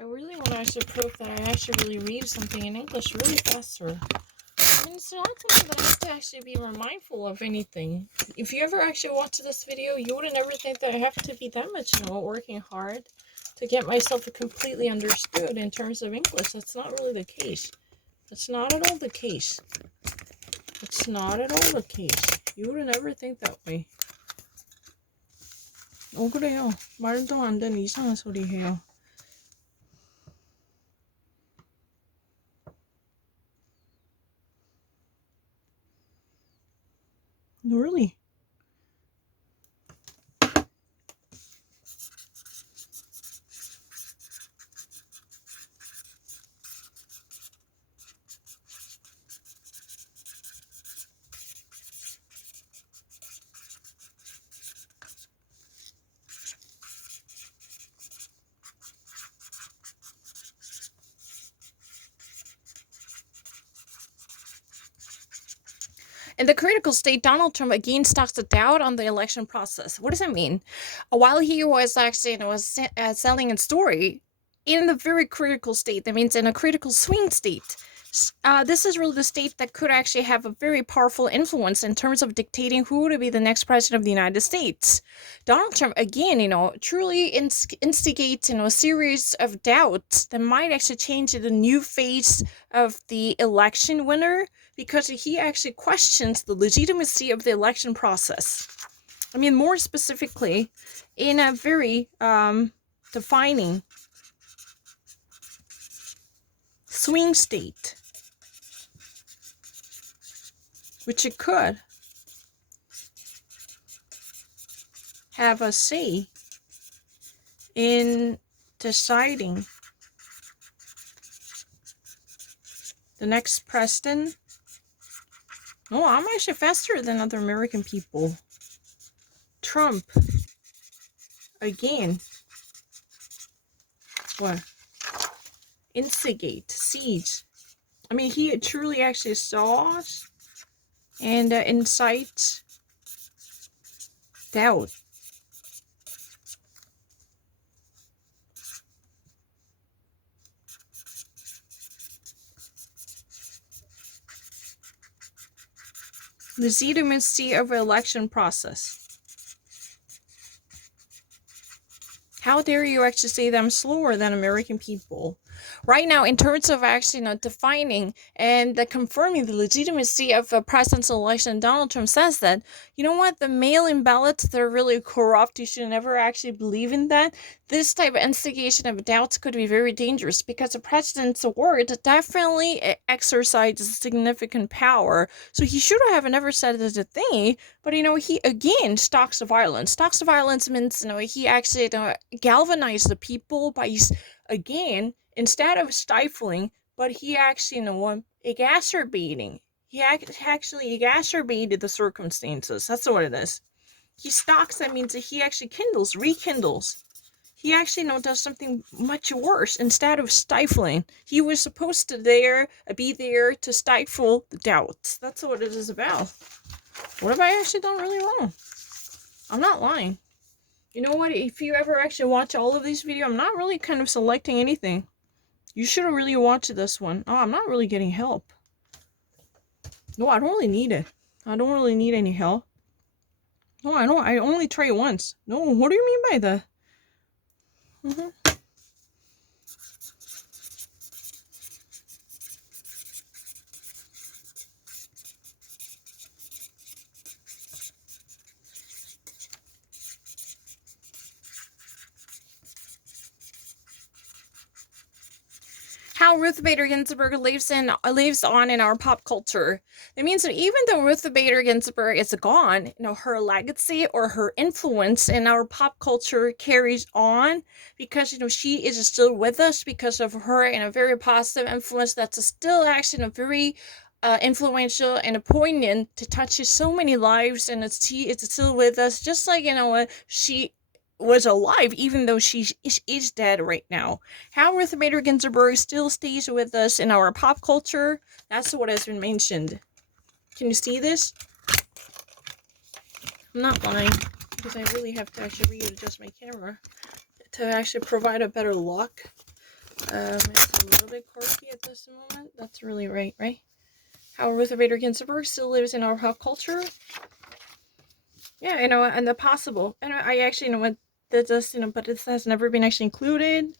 I really want to actually prove that I actually really read something in English really faster. I mean, it's not something that I have to actually be more mindful of anything. If you ever actually watch this video, you wouldn't ever think that I have to be that much, working hard to get myself completely understood in terms of English. That's not really the case. That's not at all the case. It's not at all the case. You wouldn't ever think that way. 그래요. 말도 안 되는 이상한 소리 해요. Really? In the critical state, Donald Trump again stocks a doubt on the election process. What does that mean? While he was actually selling a story in the very critical state, that means in a critical swing state, this is really the state that could actually have a very powerful influence in terms of dictating who to be the next president of the United States. Donald Trump, again, truly instigates, a series of doubts that might actually change the new face of the election winner, because he actually questions the legitimacy of the election process. I mean, more specifically, in a very defining swing state, which it could have a say in deciding the next president. Oh, I'm actually faster than other American people. Trump, again, what? Instigate, siege. I mean, he truly actually saw and incites doubt. Legitimacy of election process. How dare you actually say that I'm slower than American people? Right now, in terms of actually defining and confirming the legitimacy of a presidential election, Donald Trump says that, you know what, the mail-in ballots, they're really corrupt. You should never actually believe in that. This type of instigation of doubts could be very dangerous, because the president's word definitely exercises significant power. So he should have never said it a thing, but, he again stocks the violence. Stocks the violence means, he actually galvanized the people by, again, instead of stifling, but he actually, exacerbating. He actually exacerbated the circumstances. That's what it is. He stalks, that means that he actually rekindles. He actually, does something much worse. Instead of stifling, he was supposed to be there to stifle the doubts. That's what it is about. What have I actually done really wrong? I'm not lying. You know what? If you ever actually watch all of these videos, I'm not really kind of selecting anything. You should have really watched this one. Oh, I'm not really getting help. No, I don't really need it. I don't really need any help. No, I don't. I only try it once. No, what do you mean by that? How Ruth Bader Ginsburg lives on in our pop culture. It means that even though Ruth Bader Ginsburg is gone, her legacy or her influence in our pop culture carries on, because she is still with us because of her and a very positive influence that's still actually very influential and poignant to touch so many lives, and she is still with us, just like she was alive, even though she is dead right now. How Ruth Bader Ginsburg still stays with us in our pop culture, that's what has been mentioned. Can you see this? I'm not lying, because I really have to actually readjust my camera to actually provide a better look. It's a little bit quirky at this moment. That's really right? How Ruth Bader Ginsburg still lives in our pop culture. Yeah, and the possible. And I actually know what this, but this has never been actually included.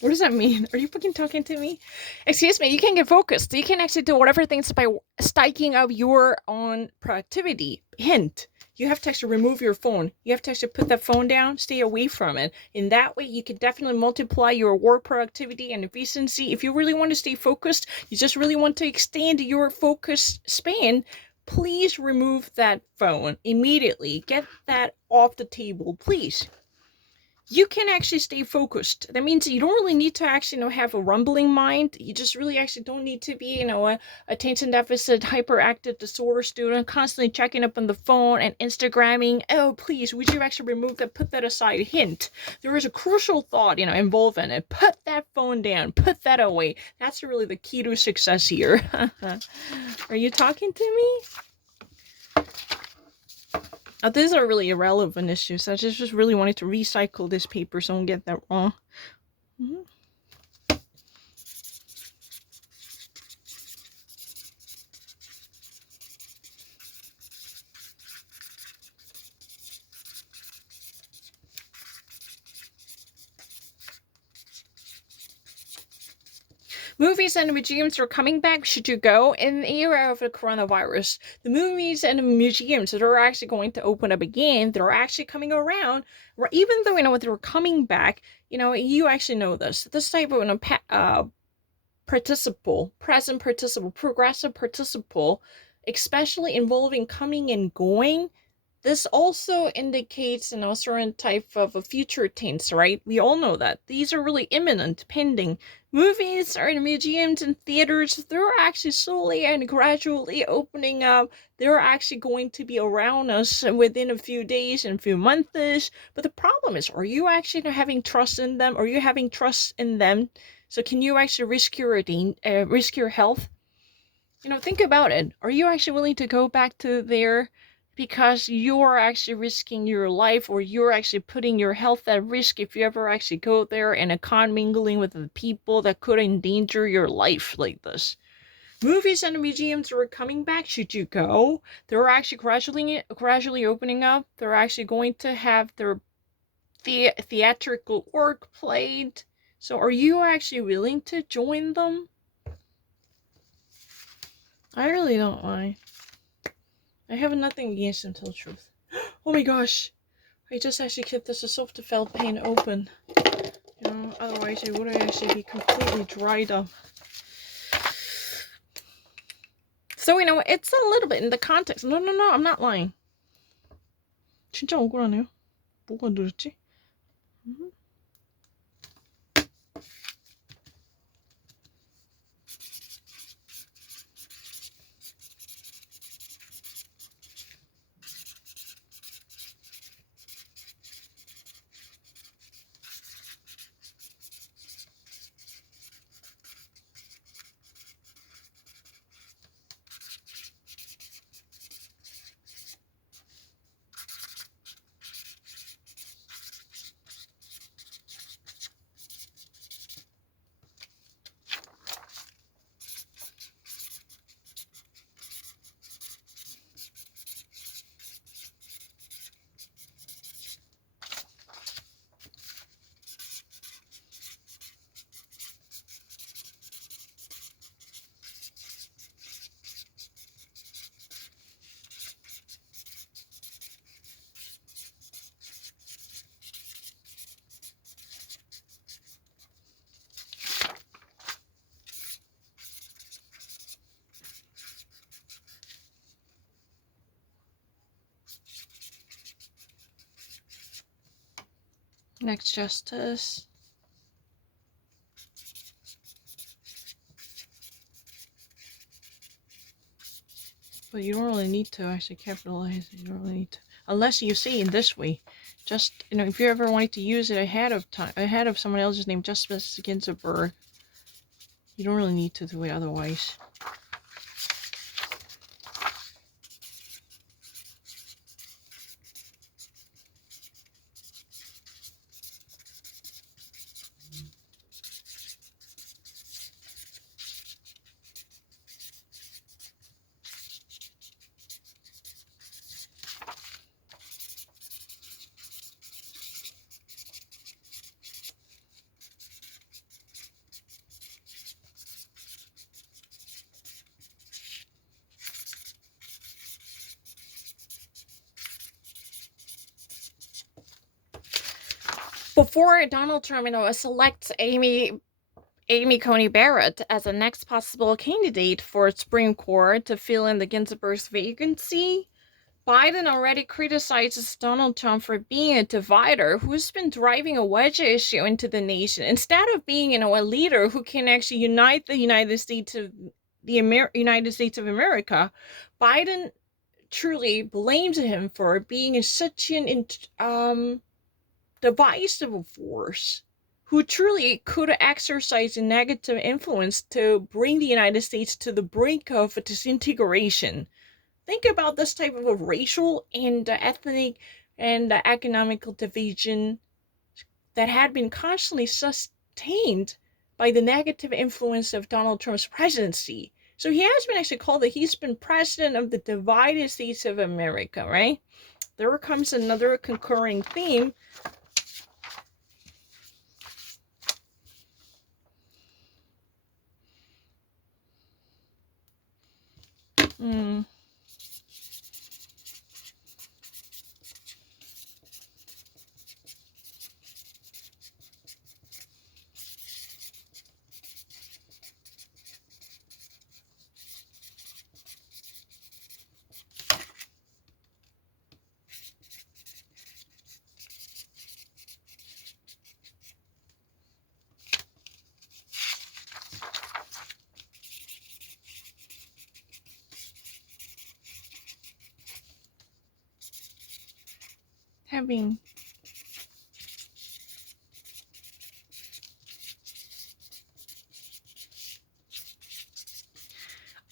What does that mean? Are you fucking talking to me? Excuse me, you can get focused. You can actually do whatever things by spiking up your own productivity. Hint, you have to actually remove your phone. You have to actually put that phone down, stay away from it. In that way, you can definitely multiply your work productivity and efficiency. If you really want to stay focused, you just really want to extend your focus span, please remove that phone immediately. Get that off the table, please. You can actually stay focused. That means you don't really need to actually have a rumbling mind. You just really actually don't need to be a attention deficit hyperactive disorder student constantly checking up on the phone and Instagramming. Oh, please, would you actually remove that? Put that aside. Hint, there is a crucial thought involved in it. Put that phone down. Put that away. That's really the key to success here. Are you talking to me? These are really irrelevant issues. I just really wanted to recycle this paper so I don't get that wrong. Movies and museums are coming back. Should you go? In the era of the coronavirus, the movies and the museums that are actually going to open up again, they're actually coming around. Even though they're coming back, you actually know this type of participle, present participle, progressive participle, especially involving coming and going. This also indicates a certain type of a future tense, right? We all know that. These are really imminent, pending. Movies or museums and theaters, they're actually slowly and gradually opening up. They're actually going to be around us within a few days and a few months. But the problem is, are you actually having trust in them? Are you having trust in them? So can you actually risk your health? Think about it. Are you actually willing to go back to there because you're actually risking your life, or you're actually putting your health at risk if you ever actually go there and a commingling with the people that could endanger your life like this? Movies and museums are coming back. Should you go? They're actually gradually opening up. They're actually going to have their theatrical work played. So are you actually willing to join them? I really don't mind. I have nothing against them, tell the truth. Oh my gosh! I just actually kept this Softafeldt pane open. Otherwise it would actually be completely dried up. So, it's a little bit in the context. No, I'm not lying. 진짜 억울하네요. 뭐가 늘었지? Next justice. But you don't really need to actually capitalize. You don't really need to. Unless you see in this way. Just, if you ever wanted to use it ahead of someone else's name, Justice Ginsburg, you don't really need to do it otherwise. Before Donald Trump, selects Amy Coney Barrett as the next possible candidate for Supreme Court to fill in the Ginsburg's vacancy, Biden already criticizes Donald Trump for being a divider who's been driving a wedge issue into the nation. Instead of being, a leader who can actually unite the United States of America, Biden truly blames him for being such an divisive force who truly could exercise a negative influence to bring the United States to the brink of disintegration. Think about this type of a racial and ethnic and economical division that had been constantly sustained by the negative influence of Donald Trump's presidency. So he has been actually called that he's been president of the divided states of America, right? There comes another concurring theme. Having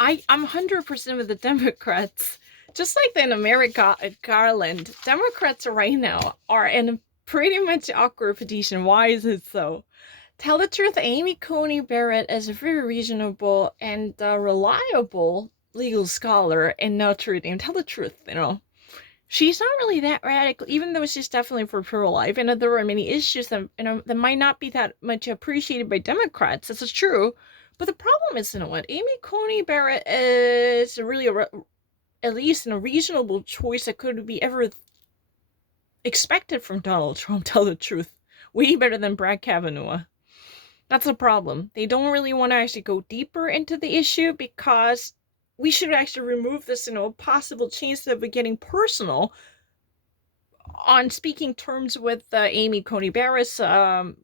I'm 100% with the Democrats. Just like in America at Garland, Democrats right now are in a pretty much awkward position. Why is it so? Tell the truth, Amy Coney Barrett is a very reasonable and reliable legal scholar in Notre Dame. Tell the truth, She's not really that radical, even though she's definitely for pro-life, and there are many issues that that might not be that much appreciated by Democrats. This is true, but the problem is, what? Amy Coney Barrett is really at least a reasonable choice that could be ever expected from Donald Trump. Tell the truth, way better than Brad Kavanaugh. That's the problem. They don't really want to actually go deeper into the issue because we should actually remove this, possible chance of it getting personal on speaking terms with Amy Coney Barrett's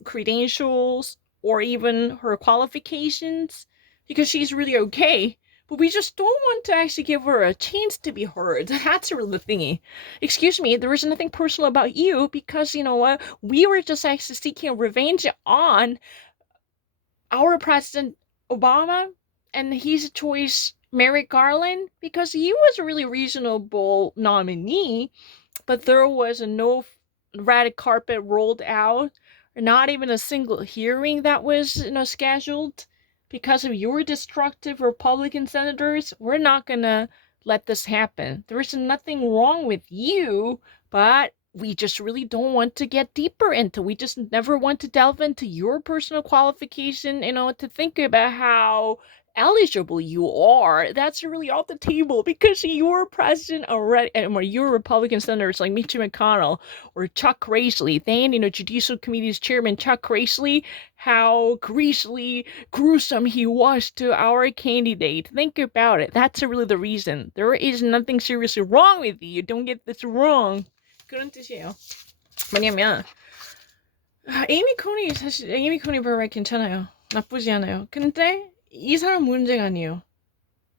credentials or even her qualifications, because she's really okay. But we just don't want to actually give her a chance to be heard. That's really the thingy. Excuse me, there is nothing personal about you because, what? We were just actually seeking revenge on our President Obama and his choice, Merrick Garland, because he was a really reasonable nominee, but there was no red carpet rolled out, or not even a single hearing that was, scheduled because of your destructive Republican senators. We're not gonna let this happen. There is nothing wrong with you, but we just really don't want to get deeper into. We just never want to delve into your personal qualification, to think about how eligible you are. That's really off the table because you're president already, or you're Republican senators like Mitch McConnell or Chuck Grassley. Then, Judicial Committee's chairman Chuck Grassley, how gruesome he was to our candidate. Think about it. That's really the reason. There is nothing seriously wrong with you. Don't get this wrong. 그런 뜻이에요. 뭐냐면 에이미 코니 버렉 괜찮아요. 나쁘지 않아요. 근데 이 사람 문제가 아니에요.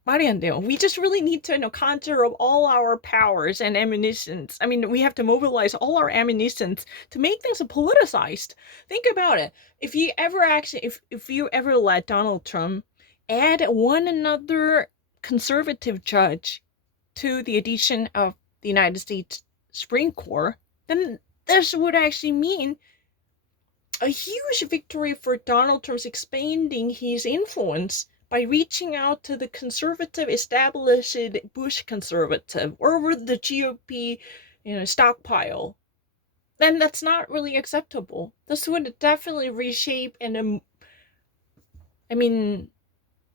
말이 안 돼요. We just really need to, conjure up all our powers and ammunitions. I mean, we have to mobilize all our ammunitions to make things politicized. Think about it. If you ever let Donald Trump add one another conservative judge to the addition of the United States Supreme Court, then this would actually mean a huge victory for Donald Trump's expanding his influence by reaching out to the conservative established Bush conservative or the GOP, stockpile. Then that's not really acceptable. This would definitely reshape and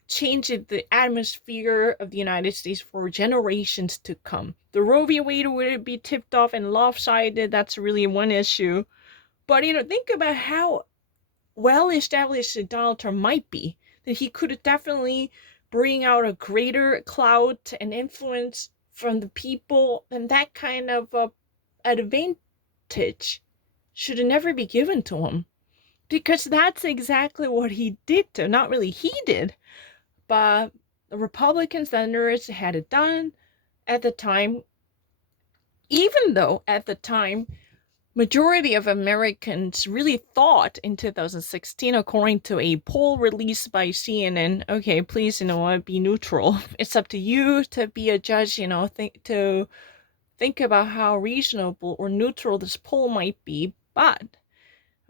change the atmosphere of the United States for generations to come. The Roe v. Wade would be tipped off and lopsided. That's really one issue. But, think about how well established Donald Trump might be, that he could definitely bring out a greater clout and influence from the people, and that kind of advantage should never be given to him. Because that's exactly what he did to, not really he did, but the Republican senators had it done at the time, even though at the time majority of Americans really thought in 2016, according to a poll released by CNN, okay, please, be neutral. It's up to you to be a judge, think about how reasonable or neutral this poll might be. But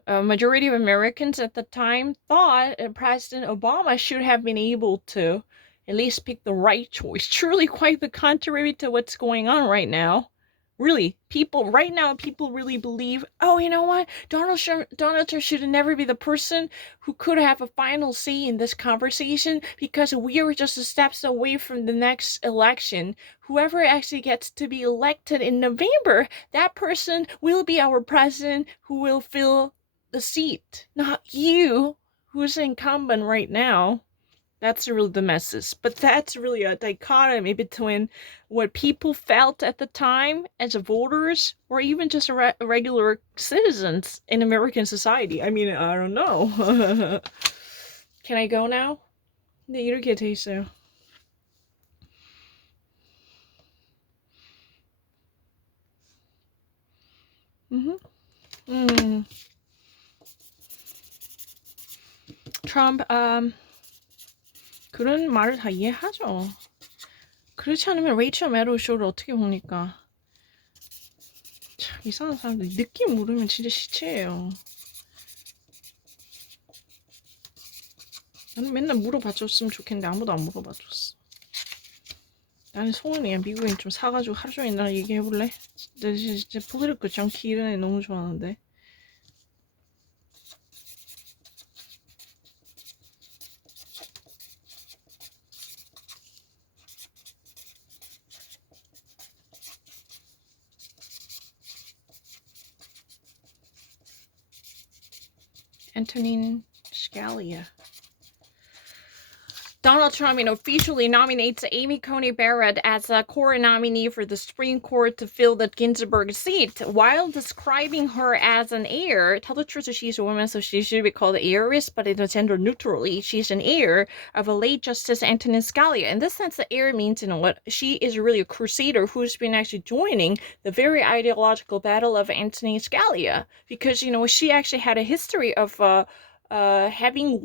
a majority of Americans at the time thought President Obama should have been able to at least pick the right choice. Truly quite the contrary to what's going on right now. Really, people really believe, oh, you know what? Donald Trump should never be the person who could have a final say in this conversation because we are just steps away from the next election. Whoever actually gets to be elected in November, that person will be our president who will fill the seat, not you, who's incumbent right now. That's really the message. But that's really a dichotomy between what people felt at the time as voters or even just regular citizens in American society. I mean, I don't know. Can I go now? 네, 이렇게 돼 있어요. Trump, 그런 말을 다 이해하죠. 그렇지 않으면 레이첼 매도우 쇼를 어떻게 봅니까? 참 이상한 사람들 느낌 모르면 진짜 시체예요. 나는 맨날 물어봐줬으면 좋겠는데 아무도 안 물어봐줬어. 나는 소원이야. 미국인 좀 사가지고 하루 종일 나랑 얘기해볼래? 나 진짜 폴리티컬 정키 이런 애 너무 좋아하는데. Antonin Scalia. Donald Trump officially nominates Amy Coney Barrett as a core nominee for the Supreme Court to fill the Ginsburg seat, while describing her as an heir. Tell the truth, she's a woman, so she should be called heiress, but gender neutrally, she's an heir of a late Justice Antonin Scalia. In this sense, the heir means, what, she is really a crusader who's been actually joining the very ideological battle of Antonin Scalia, because, she actually had a history of having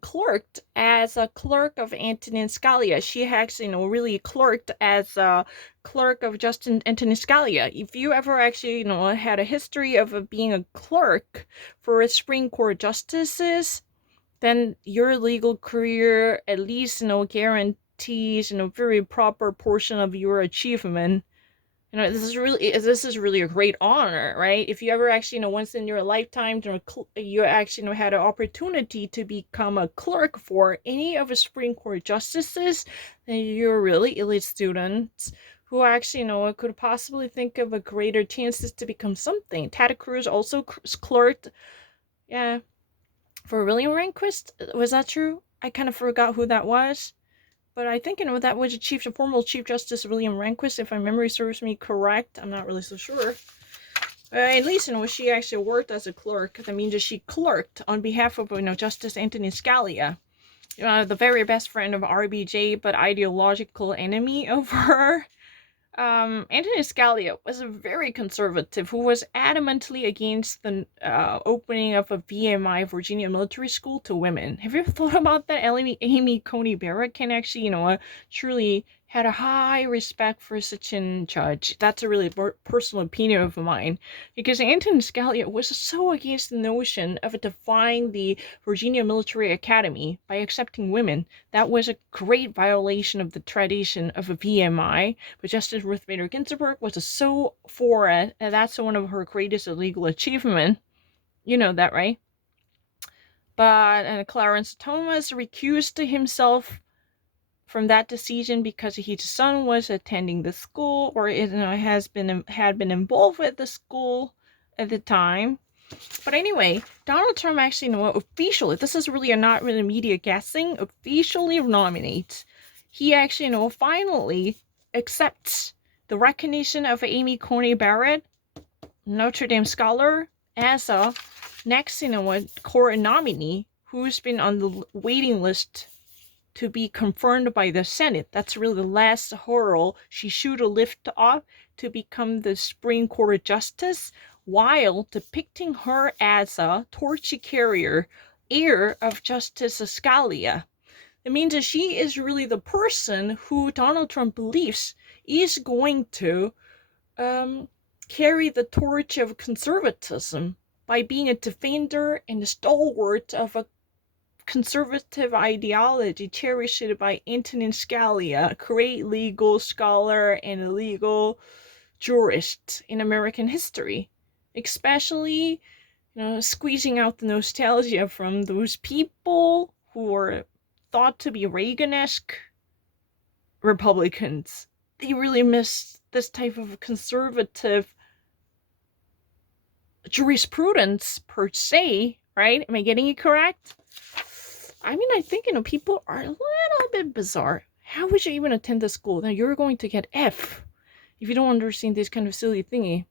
clerked as a clerk of Antonin Scalia. She actually, really clerked as a clerk of Antonin Scalia. If you ever actually, had a history of being a clerk for Supreme Court justices, then your legal career at least, guarantees, very proper portion of your achievement. This is really a great honor, right? If you ever actually, once in your lifetime, you actually had an opportunity to become a clerk for any of the Supreme Court justices, then you're really elite students who actually, could possibly think of a greater chances to become something. Ted Cruz also clerked, yeah, for William Rehnquist. Was that true? I kind of forgot who that was. But I think, that was former Chief Justice William Rehnquist, if my memory serves me correct. I'm not really so sure. At least, she actually worked as a clerk. That means that she clerked on behalf of, Justice Antonin Scalia. the very best friend of RBJ, but ideological enemy of her. Antonin Scalia was a very conservative who was adamantly against the opening of a VMI, Virginia Military School, to women. Have you ever thought about that? Amy Coney Barrett can actually, truly had a high respect for such a judge. That's a really personal opinion of mine, because Antonin Scalia was so against the notion of defying the Virginia Military Academy by accepting women. That was a great violation of the tradition of a VMI, but Justice Ruth Bader Ginsburg was so for it, and that's one of her greatest legal achievements. You know that, right? But Clarence Thomas recused himself from that decision because his son was attending the school, or had been involved with the school at the time. But anyway, Donald Trump actually, officially, this is really not really media guessing, officially nominates. He actually, finally accepts the recognition of Amy Coney Barrett, Notre Dame scholar, as a next, court nominee who's been on the waiting list to be confirmed by the Senate. That's really the last hurdle she should lift off to become the Supreme Court justice, while depicting her as a torch carrier, heir of Justice Scalia. It means that she is really the person who Donald Trump believes is going to carry the torch of conservatism by being a defender and a stalwart of a conservative ideology cherished by Antonin Scalia, a great legal scholar and a legal jurist in American history. Especially, squeezing out the nostalgia from those people who were thought to be Reagan-esque Republicans. They really miss this type of conservative jurisprudence per se, right? Am I getting it correct? I think, people are a little bit bizarre. How would you even attend the school? Now, you're going to get F if you don't understand this kind of silly thingy.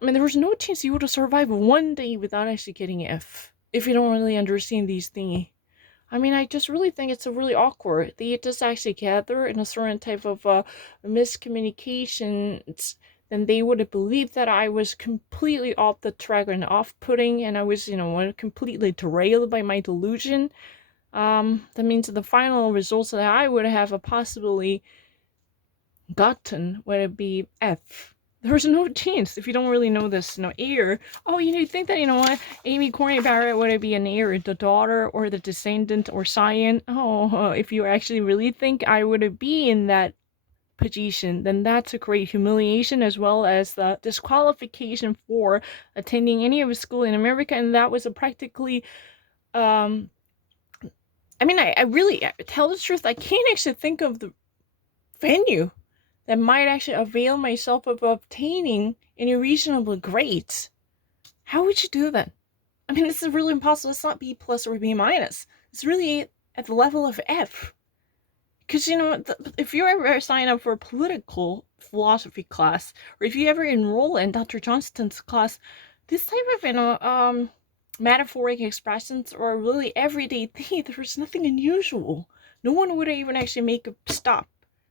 There was no chance you would have survived one day without actually getting F if you don't really understand these thingy. I just really think it's really awkward. They just actually gather in a certain type of miscommunications. Then they would have believed that I was completely off the track and off-putting, and I was, completely derailed by my delusion. That means the final results that I would have possibly gotten would be F. There's no chance if you don't really know this, heir. Oh, you think that, Amy Coney Barrett would be an heir, the daughter or the descendant or scion? Oh, if you actually really think I would be in that position, then that's a great humiliation, as well as the disqualification for attending any of a school in America. And that was a practically, I really, tell the truth, I can't actually think of the venue that might actually avail myself of obtaining any reasonable grades. How would you do that? This is really impossible. It's not B plus or B minus. It's really at the level of F. Because, if you ever sign up for a political philosophy class, or if you ever enroll in Dr. Johnston's class, this type of, metaphoric expressions or really everyday thing, there's nothing unusual. No one would even actually make a stop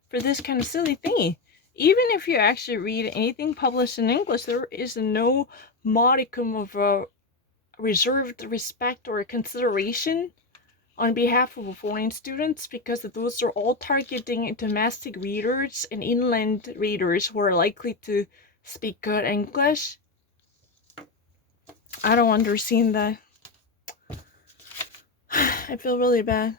for this kind of silly thingy. Even if you actually read anything published in English, there is no modicum of reserved respect or consideration on behalf of foreign students, because those are all targeting domestic readers and inland readers who are likely to speak good English. I don't understand that. I feel really bad.